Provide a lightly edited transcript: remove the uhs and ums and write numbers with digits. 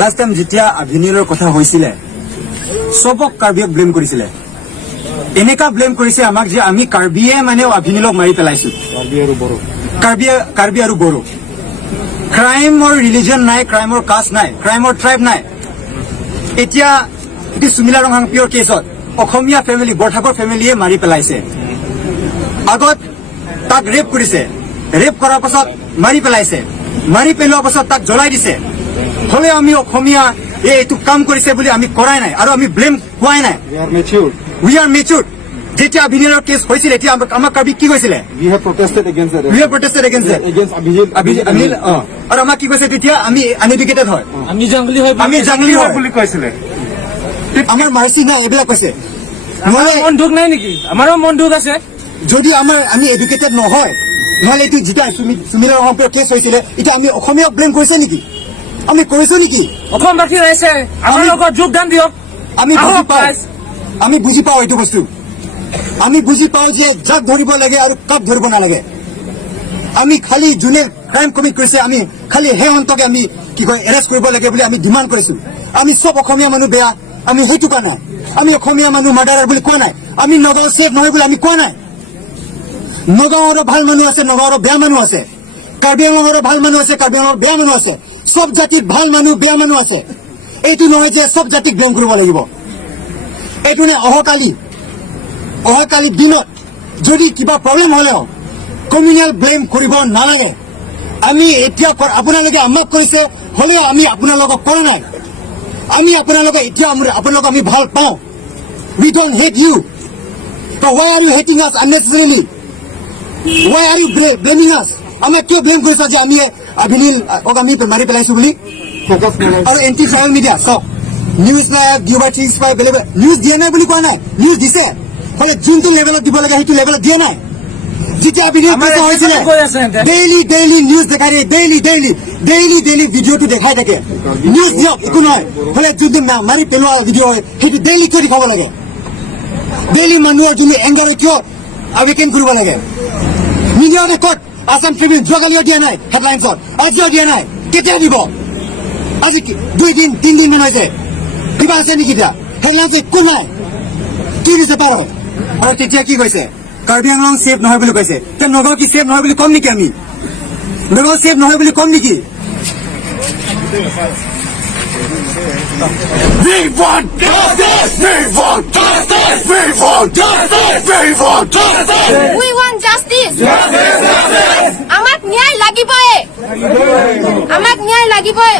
Last time যেতিয়া আভিনীলৰ কথা হৈছিলে সবক কাৰ্বিক ব্লেম কৰিছিলে এনেকা ব্লেম কৰিছে আমাক যে আমি কাৰ্বিয়ে মানে আভিনীলক মাৰি পেলাইছো কাৰ্বি আৰু বড়ো ক্ৰাইমৰ ৰিলিজন নাই ক্ৰাইমৰ কাষ্ট নাই ক্ৰাইমৰ ট্ৰাইব নাই এতিয়া এটি সুমিলা ৰংহাংপিৰ কেছত অসমীয়া ফেমিলি বৰঠাকুৰ ফেমিলিয়ে মাৰি পেলাইছে আগত তাক ৰেপ কৰিছে ৰেপ কৰাৰ পাছত মাৰি পেলাইছে মাৰি পেলোৱাৰ পাছত তাক জ্বলাই দিছে হলে আমি অসমীয়া এইটো কাম কৰিছে বুলি আমি কৰাই নাই আৰু আমি ব্লেম কোৱাই নাই উই আৰ মেচুৰ্ড যেতিয়া আভিনীলৰ কেছ হৈছিল এতিয়া আমাক কাৰ্বি কি কৈছিলে We have protested against that. Against আভিনীল আৰু আমাক কি কৈছে তেতিয়া আমি আনএডুকেটেড হয় আমি জাংলি হয় বুলি কৈছিলে আমাৰ মাৰ্চি নাই এইবিলাক কৈছে মন দুখ নাই নেকি আমাৰো মন দুখ আছে যদি আমি এডুকেটেড নহয় নহলে এইটো যেতিয়া সুমিলা ৰংহাংপিৰ কেছ হৈছিলে এতিয়া আমি অসমীয়াক ব্লেম কৰিছে নেকি আমি কৰিছো নেকি অসমবাসী ৰাইজে আমাৰ লগত যোগদান দিয়ক আমি বুজি পাওঁ এইটো বস্তু আমি বুজি পাওঁ যে যাক ধৰিব লাগে আৰু কাক ধৰিব নালাগে আমি খালি যোনে ক্ৰাইম কমিট কৰিছে আমি খালি সেই অন্তকে আমি কি কয় এৰেষ্ট কৰিব লাগে বুলি আমি ডিমাণ্ড কৰিছো আমি সব অসমীয়া মানুহ বেয়া আমি সেইটো কোৱা নাই আমি অসমীয়া মানুহ মাৰ্ডাৰাৰ বুলি কোৱা নাই আমি নগাঁও ছেফ নহয় বুলি আমি কোৱা নাই নগাঁৱৰো ভাল মানুহ আছে নগাঁৱৰো বেয়া মানুহ আছে কাৰ্বি আংলঙৰো ভাল মানুহ আছে কাৰ্বি আংলঙৰ বেয়া মানুহ আছে সব জাতিৰ ভাল মানুহ বেয়া মানুহ আছে এইটো নহয় যে সব জাতিক ব্লেম কৰিব লাগিব এইটো নে অহাকালি দিনত যদি কিবা প্ৰব্লেম হলেও কমিউনেল ব্লেম কৰিব নালাগে আমি এতিয়া আপোনালোকে আমাক কৰিছে হলেও আমি আপোনালোকক কৰা নাই আমি আপোনালোকে এতিয়া আপোনালোকক আমি ভাল পাওঁ we don't hate you why are you hating us unnecessarily why are you blaming us আমাক কিয় ব্লেম কৰিছা যে আমি আভিনীল আমি মাৰি পেলাইছো বুলি আৰু এণ্টি ট্ৰাইবেল মিডিয়া চব নিউজ লাইভ ডিউবাৰ থিংছ পাই বেলেগ নিউজ দিয়া নাই বুলি কোৱা নাই নিউজ দিছে হলে যোনটো লেভেলত দিব লাগে সেইটো লেভেলত দিয়া নাই যেতিয়া আভিনীল হৈছিলে ডেইলি নিউজ দেখাই দিয়ে ডেইলি ভিডিঅ'টো দেখাই থাকে নিউজ দিয়ক একো নহয় হলে যোনটো মাৰি পেলোৱা ভিডিঅ' হয় সেইটো ডেইলি কিয় দেখাব লাগে ডেইলি মানুহৰ যোনটো এংগাৰ কিয় আৱেকেন কৰিব লাগে মিডিয়াতে ক'ত আছাম ট্ৰিবিউন যোৱাকালিও দিয়া নাই হেডলাইনছত আজিও দিয়া নাই কেতিয়া দিব আজি 2-3 দিন মান হৈছে কিবা আছে নেকি এতিয়া হেডলাইনছ একো নাই কি দিছে পাৰ হয় আৰু তেতিয়া কি কৈছে কাৰ্বি আংলং ছেফ নহয় বুলি কৈছে তে নগাঁও কি ছেফ নহয় বুলি কম নেকি আমি নগাঁও ছেফ নহয় বুলি কম নেকি We want justice! We want justice! We want justice! We want justice! We want justice! Justice! আমাক ন্যায় লাগিবই